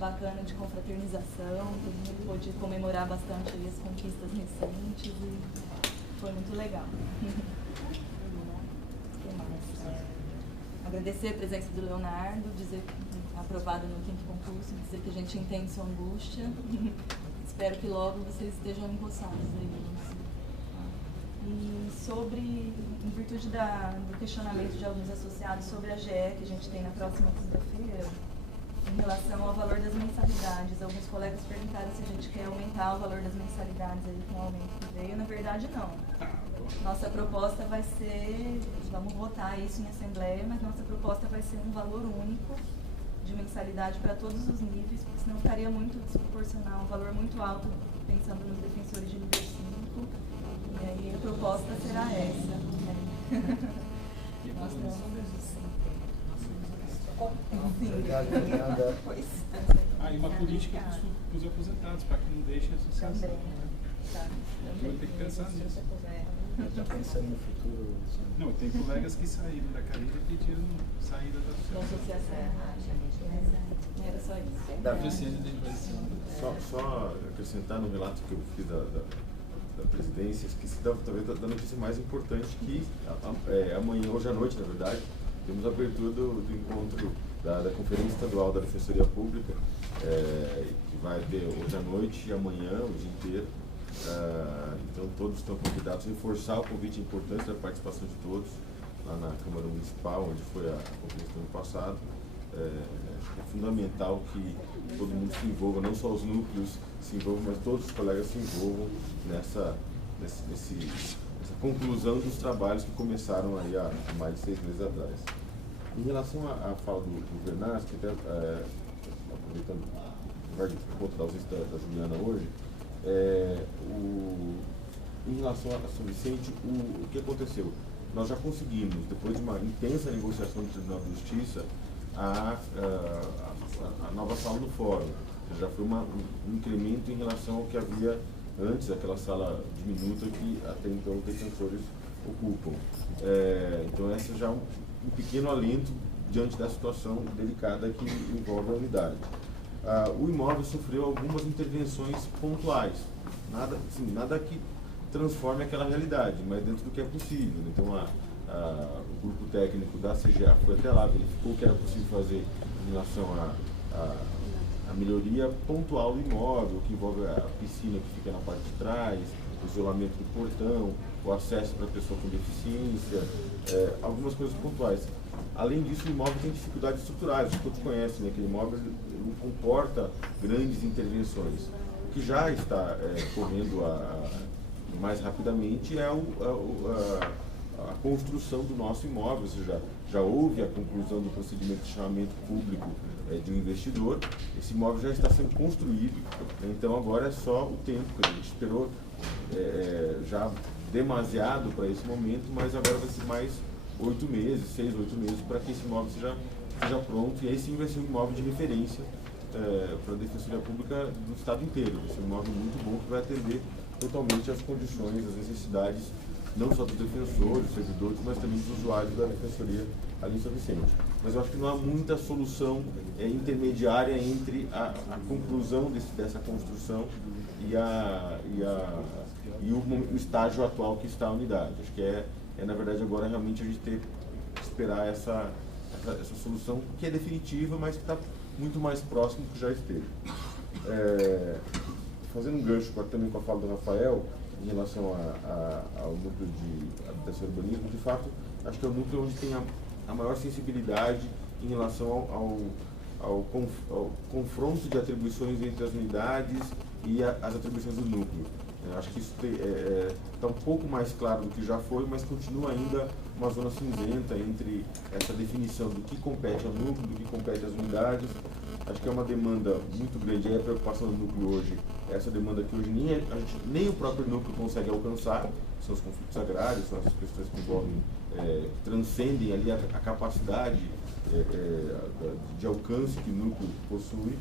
bacana de confraternização, todo mundo pôde comemorar bastante aí as conquistas recentes e foi muito legal. Agradecer a presença do Leonardo, dizer que aprovado no 5º concurso, dizer que a gente entende sua angústia. Espero que logo vocês estejam empossados aí. E sobre, em virtude do questionamento de alguns associados sobre a GE que a gente tem na próxima quinta-feira, em relação ao valor das mensalidades, alguns colegas perguntaram se a gente quer aumentar o valor das mensalidades aí com o aumento que veio. Na verdade, não. Nossa proposta vai ser, vamos votar isso em assembleia, mas nossa proposta vai ser um valor único de mensalidade para todos os níveis, porque senão ficaria muito desproporcional, um valor muito alto, pensando nos defensores de nível 5. E aí a proposta será essa. Nós estamos Obrigado, Fernanda. E uma política para os aposentados, para que não deixe a associação. Né? Eu vou ter que pensar nisso. Já pensando no futuro. Não, tem colegas que saíram da carreira e pediram saída da associação. Era só isso. Da Só acrescentar no relato que eu fiz da presidência, esqueci talvez da notícia mais importante, que amanhã, hoje à noite, na verdade, temos a abertura do encontro da Conferência Estadual da Defensoria Pública, que vai ter hoje à noite e amanhã, o dia inteiro. Então todos estão convidados a reforçar o convite importante da participação de todos lá na Câmara Municipal, onde foi a conferência do ano passado. Acho que é fundamental que todo mundo se envolva, não só os núcleos se envolvam, mas todos os colegas se envolvam nessa conclusão dos trabalhos que começaram aí há mais de 6 meses atrás. Em relação à fala do Vernas, que até aproveitando o ponto da ausência da Juliana hoje, em relação a São Vicente, o que aconteceu? Nós já conseguimos, depois de uma intensa negociação do Tribunal de Justiça, a nova sala do fórum. Já foi um incremento em relação ao que havia antes, aquela sala diminuta que até então os defensores ocupam. Então esse já é um pequeno alento diante da situação delicada que envolve a unidade. O imóvel sofreu algumas intervenções pontuais, nada que transforme aquela realidade, mas dentro do que é possível. Então o grupo técnico da CGA foi até lá, verificou o que era possível fazer em relação à melhoria pontual do imóvel, que envolve a piscina que fica na parte de trás, o isolamento do portão, o acesso para a pessoa com deficiência, algumas coisas pontuais. Além disso, o imóvel tem dificuldades estruturais, todos conhecem, né? Aquele imóvel não comporta grandes intervenções. O que já está correndo mais rapidamente é a construção do nosso imóvel, ou seja, já houve a conclusão do procedimento de chamamento público de um investidor, esse imóvel já está sendo construído, então agora é só o tempo, que a gente esperou já demasiado para esse momento, mas agora vai ser mais 8 meses, 6, 8 meses, para que esse imóvel seja pronto, e aí sim vai ser um imóvel de referência para a Defensoria Pública do Estado inteiro. Vai ser um imóvel muito bom que vai atender totalmente às condições, às necessidades, não só dos defensores, dos servidores, mas também dos usuários da Defensoria ali em São Vicente. Mas eu acho que não há muita solução intermediária entre a conclusão dessa construção e o estágio atual que está a unidade. Acho que na verdade, agora realmente a gente ter que esperar essa solução que é definitiva, mas que está muito mais próximo do que já esteve. Fazendo um gancho também com a fala do Rafael, em relação ao núcleo de habitação e urbanismo, de fato, acho que é o núcleo onde tem a maior sensibilidade em relação ao confronto de atribuições entre as unidades e as atribuições do núcleo. Acho que isso está um pouco mais claro do que já foi, mas continua ainda uma zona cinzenta entre essa definição do que compete ao núcleo, do que compete às unidades. Acho que é uma demanda muito grande, a preocupação do núcleo hoje, essa demanda que hoje nem o próprio núcleo consegue alcançar, são os conflitos agrários, são essas questões que envolvem, transcendem ali a capacidade de alcance que o núcleo possui,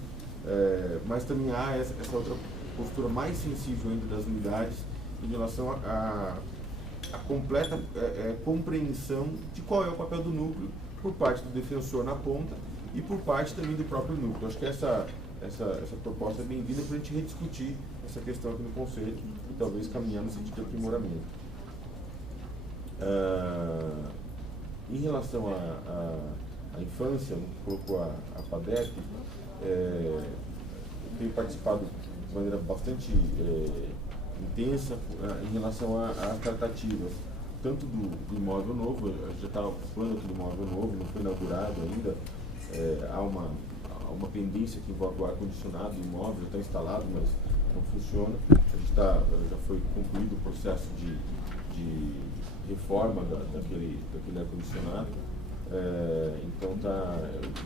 mas também há essa outra postura mais sensível ainda das unidades em relação à completa compreensão de qual é o papel do núcleo por parte do defensor na ponta e por parte também do próprio núcleo. Acho que essa proposta é bem-vinda para a gente rediscutir essa questão aqui no Conselho e talvez caminhar no sentido de aprimoramento. Em relação à infância, colocou a PADEP, tenho participado de maneira bastante intensa em relação às tratativas, tanto do imóvel novo, já está ocupando aquele imóvel novo, não foi inaugurado ainda, há uma pendência que envolve o ar-condicionado do imóvel, já está instalado, mas não funciona. A gente já foi concluído o processo de reforma daquele ar-condicionado. Então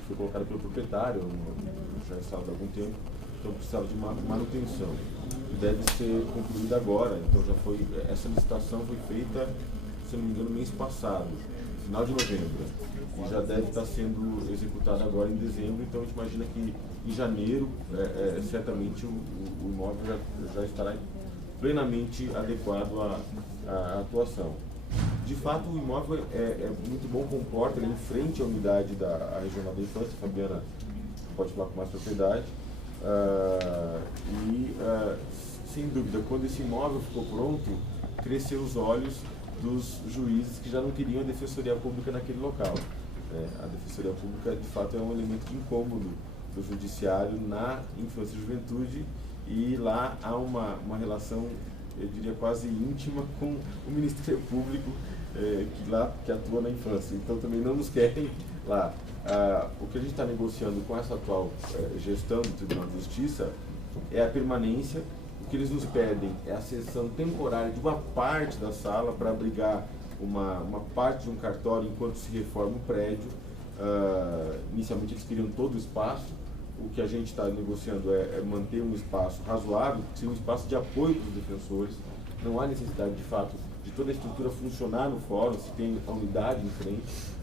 foi colocado pelo proprietário, já instalado há algum tempo, então precisava de manutenção. Deve ser concluída agora, então essa licitação foi feita, se não me engano, no mês passado, final de novembro, e já deve estar sendo executada agora em dezembro, então a gente imagina que em janeiro, certamente o imóvel já estará plenamente adequado à atuação. De fato, o imóvel é muito bom, comporta, ele é em frente à unidade da Regional da Infância, a Fabiana pode falar com mais propriedade, sem dúvida, quando esse imóvel ficou pronto, cresceu os olhos dos juízes que já não queriam a Defensoria Pública naquele local. A Defensoria Pública, de fato, é um elemento de incômodo do Judiciário na infância e juventude, e lá há uma relação, eu diria, quase íntima com o Ministério Público que atua na infância. Então também não nos querem lá. O que a gente está negociando com essa atual gestão do Tribunal de Justiça é a permanência. O que eles nos pedem é a cessão temporária de uma parte da sala para abrigar uma parte de um cartório enquanto se reforma o prédio. Inicialmente eles queriam todo o espaço. O que a gente está negociando é manter um espaço razoável, que seja um espaço de apoio para os defensores. Não há necessidade, de fato, de toda a estrutura funcionar no fórum, se tem a unidade em frente,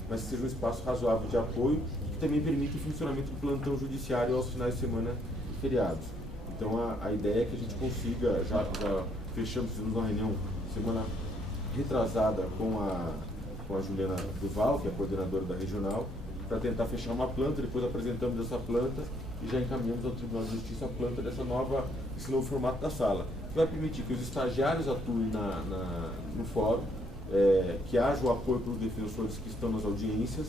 mas que seja um espaço razoável de apoio, que também permita o funcionamento do plantão judiciário aos finais de semana e feriados. Então a ideia é que a gente consiga, já fizemos uma reunião semana retrasada com a Juliana Duval, que é a coordenadora da regional, para tentar fechar uma planta. Depois apresentamos essa planta e já encaminhamos ao Tribunal de Justiça a planta desse novo formato da sala, que vai permitir que os estagiários atuem no fórum, que haja o apoio para os defensores que estão nas audiências,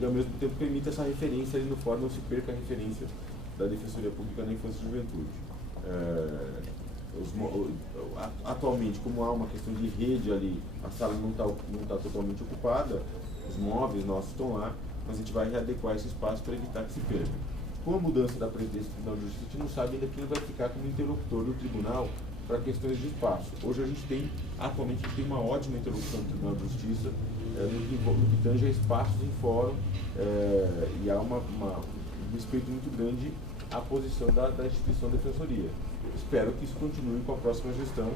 e ao mesmo tempo permita essa referência ali no fórum, não se perca a referência da Defensoria Pública na Infância e Juventude. Atualmente, como há uma questão de rede ali, a sala não está totalmente ocupada, os móveis nossos estão lá, mas a gente vai readequar esse espaço para evitar que se perca. Com a mudança da presidência do Tribunal de Justiça, a gente não sabe ainda quem vai ficar como interlocutor do tribunal para questões de espaço. Hoje a gente atualmente tem uma ótima interlocução do Tribunal de Justiça no que tange a espaços em fórum, e há um respeito muito grande à posição da instituição Defensoria. Espero que isso continue com a próxima gestão,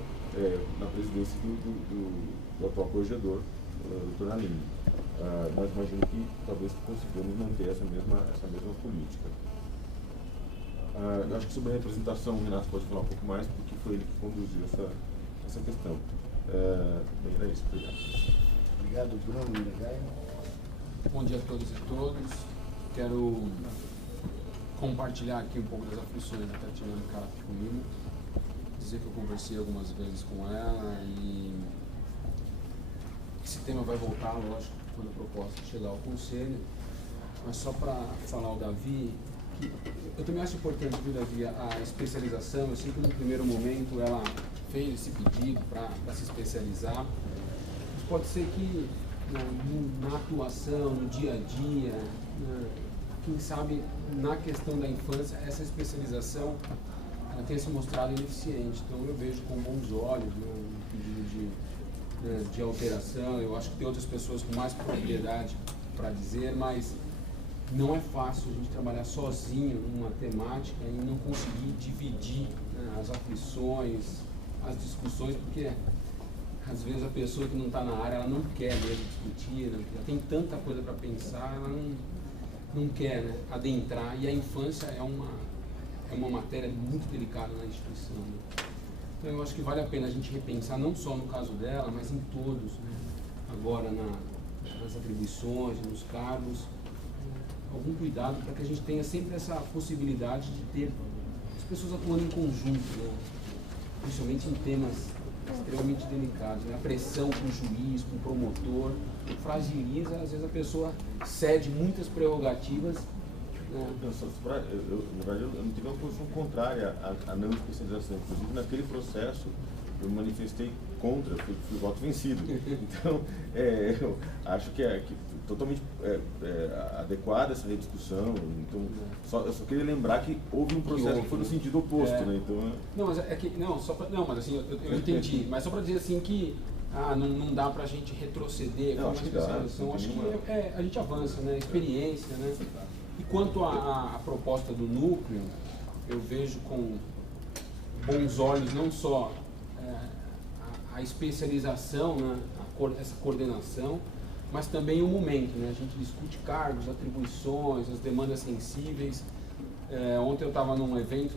na presidência do atual corregedor, Dr. Aline. Nós imaginamos que talvez consigamos manter essa mesma política. Eu acho que sobre a representação o Renato pode falar um pouco mais, porque foi ele que conduziu essa questão. Bem, era isso. Obrigado. Obrigado, Bruno. Bom dia a todos e todas. Quero compartilhar aqui um pouco das aflições da Tatiana que ela aqui comigo. Dizer que eu conversei algumas vezes com ela e esse tema vai voltar, lógico, quando a proposta chegar ao Conselho. Mas só para falar ao Davi, que eu também acho importante, viu, Davi, a especialização. Eu sei que no primeiro momento ela fez esse pedido para se especializar. Mas pode ser que na atuação, no dia a dia, quem sabe na questão da infância, essa especialização ela tenha se mostrado ineficiente. Então eu vejo com bons olhos um pedido de alteração. Eu acho que tem outras pessoas com mais propriedade para dizer, mas não é fácil a gente trabalhar sozinho numa temática e não conseguir dividir as aflições, as discussões, porque às vezes a pessoa que não está na área, ela não quer mesmo discutir, ela tem tanta coisa para pensar, ela não quer adentrar, e a infância é uma matéria muito delicada na instituição. Então eu acho que vale a pena a gente repensar, não só no caso dela, mas em todos, agora nas atribuições, nos cargos, algum cuidado para que a gente tenha sempre essa possibilidade de ter as pessoas atuando em conjunto, principalmente em temas extremamente delicados. A pressão com o juiz, com o promotor, fragiliza, às vezes a pessoa cede muitas prerrogativas. Na verdade, eu não tive uma posição contrária à não especialização. Inclusive, naquele processo, eu manifestei contra, fui voto vencido. Então, eu acho que é totalmente adequada essa rediscussão. Então, eu só queria lembrar que houve um processo que foi no sentido oposto, né? Então, não, mas mas assim, eu entendi. Mas só para dizer assim que não dá pra gente retroceder com uma especialização. Acho que a gente avança, né? Experiência, né? E quanto à proposta do núcleo, eu vejo com bons olhos não só a especialização, né? Essa coordenação, mas também o momento, né? A gente discute cargos, atribuições, as demandas sensíveis. Ontem eu estava num evento,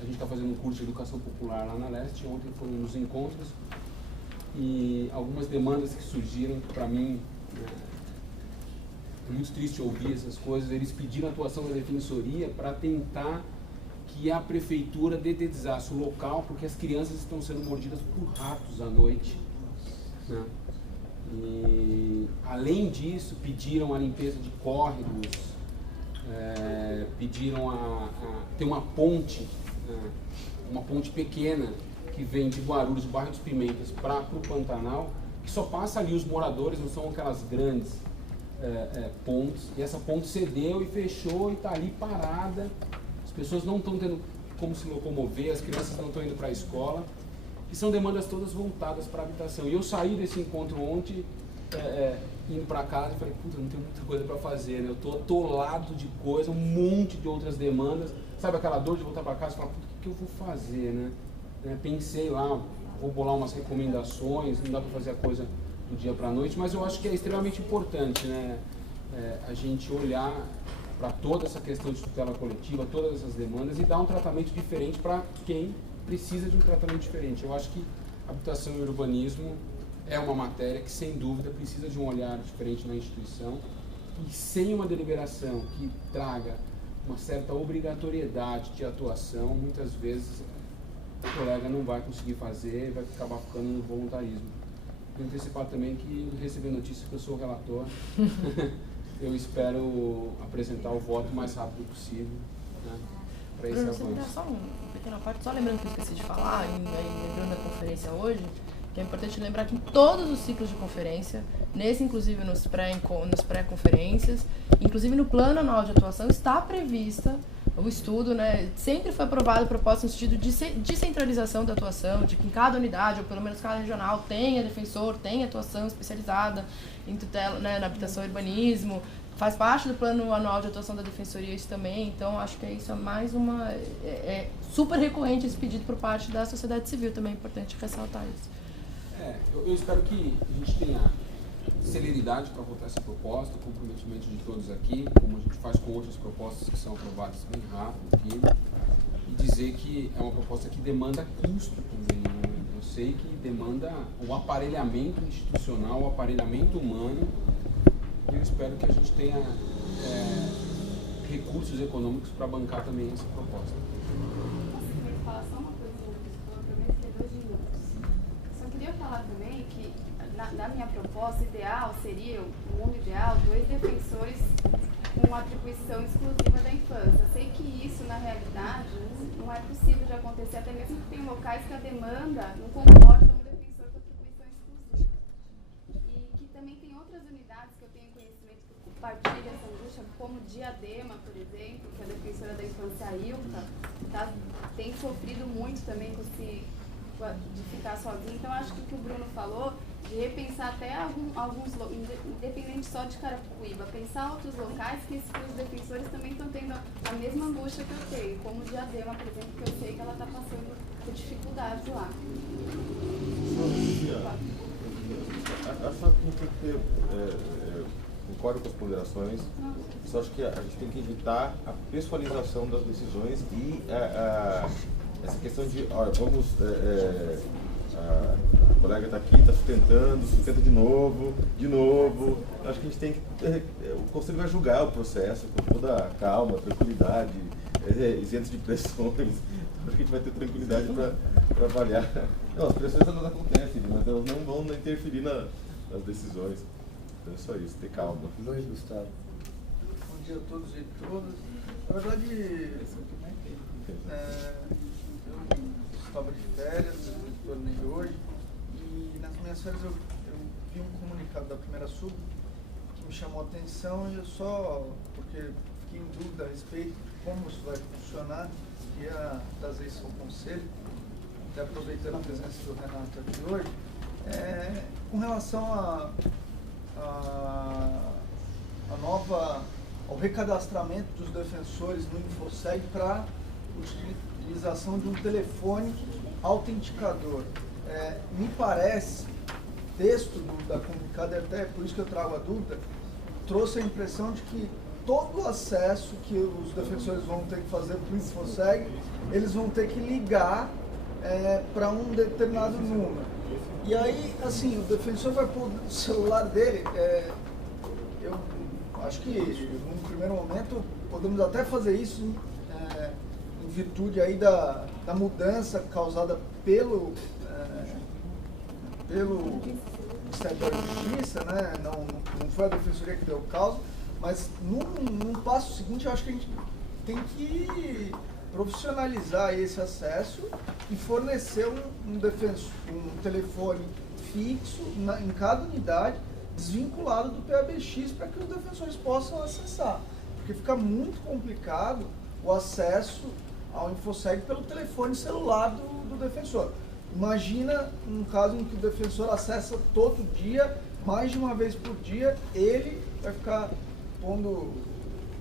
a gente está fazendo um curso de educação popular lá na Leste, ontem foram nos encontros, e algumas demandas que surgiram, para mim, é muito triste ouvir essas coisas. Eles pediram a atuação da defensoria para tentar que a prefeitura dedetizasse o local, porque as crianças estão sendo mordidas por ratos à noite, né? E, além disso, pediram a limpeza de córregos, pediram ter uma ponte pequena que vem de Guarulhos, do bairro dos Pimentas, para o Pantanal, que só passa ali os moradores, não são aquelas grandes pontes, e essa ponte cedeu e fechou e está ali parada, as pessoas não estão tendo como se locomover, as crianças não estão indo para a escola, e são demandas todas voltadas para a habitação. E eu saí desse encontro ontem, indo para casa, e falei, puta, não tenho muita coisa para fazer, né? Eu estou atolado de coisa, um monte de outras demandas, sabe aquela dor de voltar para casa e falar, puta, o que eu vou fazer, né? Pensei lá, vou bolar umas recomendações, não dá para fazer a coisa do dia para a noite, mas eu acho que é extremamente importante, né? A gente olhar para toda essa questão de tutela coletiva, todas essas demandas, e dar um tratamento diferente para quem precisa de um tratamento diferente. Eu acho que habitação e urbanismo é uma matéria que, sem dúvida, precisa de um olhar diferente na instituição, e sem uma deliberação que traga uma certa obrigatoriedade de atuação, muitas vezes o colega não vai conseguir fazer, vai acabar ficando no voluntarismo. Vou antecipar também que, receber notícia que eu sou o relator, eu espero apresentar o voto o mais rápido possível, né, para esse avanço. Só uma pequena parte, só lembrando que eu esqueci de falar, lembrando da conferência hoje, que é importante lembrar que em todos os ciclos de conferência, nesse inclusive nos pré-conferências, inclusive no plano anual de atuação, está prevista o estudo, né? Sempre foi aprovado a proposta no sentido de descentralização da atuação, de que em cada unidade, ou pelo menos cada regional, tenha defensor, tenha atuação especializada em tutela, né, na habitação e urbanismo. Faz parte do plano anual de atuação da defensoria isso também, então acho que isso é mais uma... É super recorrente esse pedido por parte da sociedade civil, também é importante ressaltar isso. Eu espero que a gente tenha celeridade para votar essa proposta, comprometimento de todos aqui, como a gente faz com outras propostas que são aprovadas bem rápido aqui, e dizer que é uma proposta que demanda custo também, né? Eu sei que demanda o aparelhamento institucional, o aparelhamento humano, e eu espero que a gente tenha recursos econômicos para bancar também essa proposta. Posso falar só uma coisinha, eu prometo ter 2 minutos. Só queria falar também que, na minha proposta, ideal seria, o mundo ideal, 2 defensores com atribuição exclusiva da infância. Eu sei que isso, na realidade, não é possível de acontecer, até mesmo que tem locais que a demanda não comporta um defensor com atribuição exclusiva. E que também tem outras unidades que eu tenho conhecimento que compartilham essa angústia, como Diadema, por exemplo, que a defensora da infância, a Ilka, tem sofrido muito também de ficar sozinha. Então, acho que o que o Bruno falou, de repensar até alguns, independente só de Carapicuíba, pensar outros locais que os defensores também estão tendo a mesma angústia que eu tenho, como Diadema, por exemplo, que eu sei que ela está passando por dificuldades lá. Acho que a gente tem que ter, concordo com as ponderações, só acho que a gente tem que evitar a pessoalização das decisões e essa questão de, olha, vamos, a colega está aqui, está sustenta de novo. Acho que a gente tem que, o Conselho vai julgar o processo com toda a calma, tranquilidade, isento de pressões. Acho que a gente vai ter tranquilidade para avaliar. Não, as pressões elas acontecem, mas elas não vão interferir nas decisões. Então é só isso, ter calma. Luiz Gustavo. Bom dia a todos e todas. Na verdade, eu estava de férias, eu retornei hoje, e nas minhas férias eu vi um comunicado da primeira sub que me chamou a atenção, e eu só, porque fiquei em dúvida a respeito de como isso vai funcionar, queria trazer isso ao conselho, até aproveitando a presença do Renato aqui hoje, com relação ao recadastramento dos defensores no InfoSeg para utilização de um telefone autenticador. Me parece, texto da comunicada, e até por isso que eu trago a dúvida, trouxe a impressão de que todo o acesso que os defensores vão ter que fazer para o InfoSeg, eles vão ter que ligar para um determinado número. E aí, assim, o defensor vai pôr o celular dele, eu acho que, num primeiro momento, podemos até fazer isso em virtude aí da mudança causada pelo Ministério da Justiça, né? Não foi a Defensoria que deu causa, mas num passo seguinte, eu acho que a gente tem que profissionalizar esse acesso e fornecer um telefone fixo em cada unidade, desvinculado do PABX, para que os defensores possam acessar. Porque fica muito complicado o acesso ao InfoSeg pelo telefone celular do defensor. Imagina um caso em que o defensor acessa todo dia, mais de uma vez por dia, ele vai ficar pondo o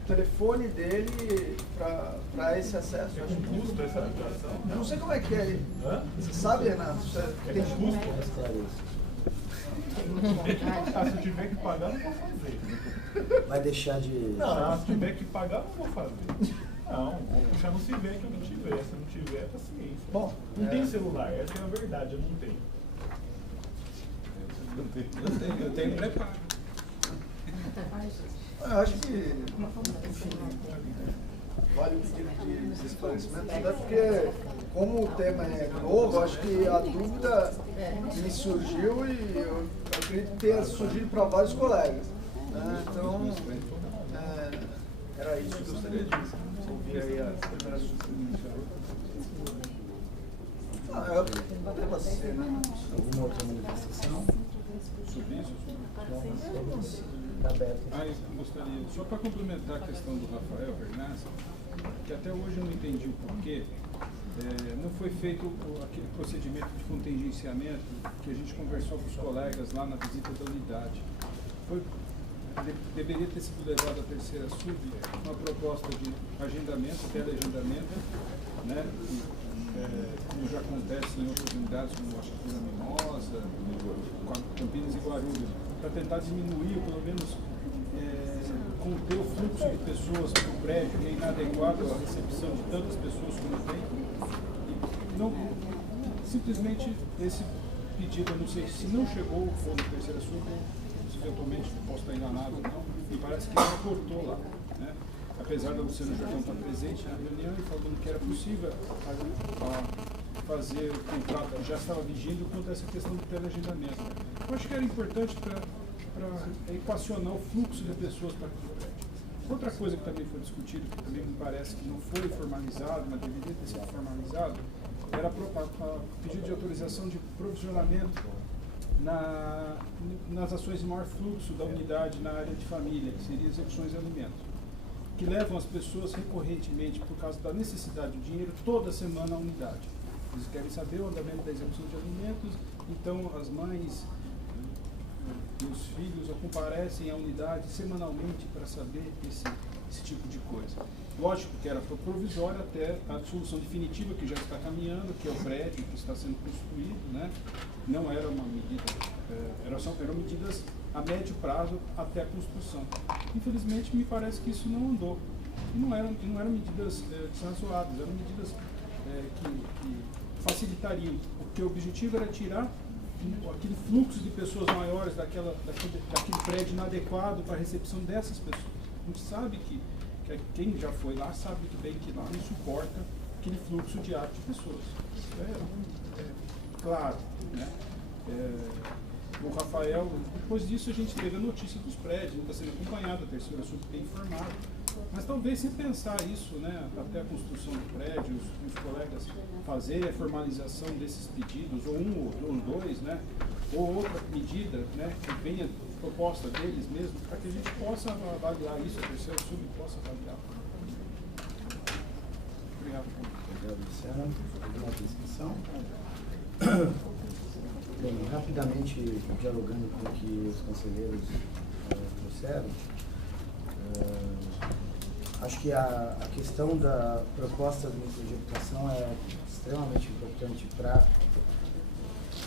telefone dele para esse acesso. Tem um custo essa ligação? Não sei como é que é. Você sabe, Renato? Tem custo? Se eu tiver que pagar, não vou fazer. Vai deixar de... Não, se tiver que pagar, não vou fazer. Não, vou puxar no Civec que eu não tiver. Se não tiver, paciência. Bom, não tem celular, essa é a verdade, eu não tenho. Eu tenho preparo. Eu acho que, enfim, vale o pedido de esclarecimento, até porque, como o tema é novo, acho que a dúvida me surgiu e eu acredito que tenha surgido para vários colegas. Então, era isso que eu gostaria de ouvir aí as primeiras sugestões. Até você, né? Alguma outra manifestação? Sobre isso? Está aberto. Eu gostaria, só para complementar a questão do Rafael Bernassi, que até hoje eu não entendi o porquê, não foi feito aquele procedimento de contingenciamento que a gente conversou com os colegas lá na visita da unidade. Deveria ter sido levado à terceira sub uma proposta de agendamento, teleagendamento, né? Como já acontece em outras unidades, como acho que na Mimosa, Campinas e Guarulhos, para tentar diminuir, ou pelo menos conter o fluxo de pessoas para o prédio, que é inadequado à recepção de tantas pessoas como tem. E não, simplesmente esse pedido, eu não sei se não chegou ou foi na terceira sub, se eventualmente posso estar enganado ou não, me parece que ele cortou lá, né? Apesar da Luciana Jordão estar presente na reunião e falando que era possível fazer o contrato que já estava vigindo quanto a essa questão do teleagendamento. Eu acho que era importante para equacionar o fluxo de pessoas para aquele prédio. Outra coisa que também foi discutida, que também me parece que não foi formalizado, mas deveria ter sido formalizado, era a pedido de autorização de provisionamento nas ações de maior fluxo da unidade na área de família, que seria execuções de alimentos, que levam as pessoas recorrentemente, por causa da necessidade do dinheiro, toda semana à unidade. Eles querem saber o andamento da execução de alimentos, então as mães e os filhos comparecem à unidade semanalmente para saber esse tipo de coisa. Lógico que era provisório até a solução definitiva que já está caminhando, que é o prédio que está sendo construído, né? Não era uma medida, eram medidas a médio prazo até a construção. Infelizmente, me parece que isso não andou. E não eram medidas desrazoadas, eram medidas que facilitariam, porque o objetivo era tirar aquele fluxo de pessoas maiores daquele prédio inadequado para a recepção dessas pessoas. A gente sabe que quem já foi lá sabe muito bem que lá não suporta aquele fluxo diário de pessoas. Isso é claro, né? O Rafael, depois disso a gente teve a notícia dos prédios, não está sendo acompanhado, a terceira sub bem informada. Mas talvez sem pensar isso, né, até a construção do prédio, os colegas fazerem a formalização desses pedidos, ou um ou dois, né, ou outra medida, né, que venha proposta deles mesmo, para que a gente possa avaliar isso, a terceira sub possa avaliar. Obrigado. Obrigado, Luciano. Alguma discussão? Bem, rapidamente, dialogando com o que os conselheiros trouxeram, acho que a questão da proposta do núcleo de habitação é extremamente importante para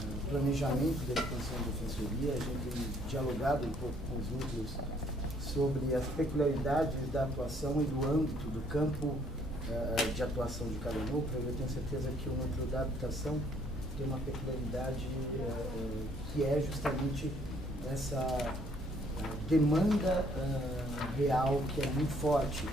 o planejamento da expansão da defensoria. A gente tem dialogado um pouco com os núcleos sobre as peculiaridades da atuação e do âmbito do campo de atuação de cada núcleo. Eu tenho certeza que o núcleo da habitação tem uma peculiaridade que é justamente essa demanda real que é muito forte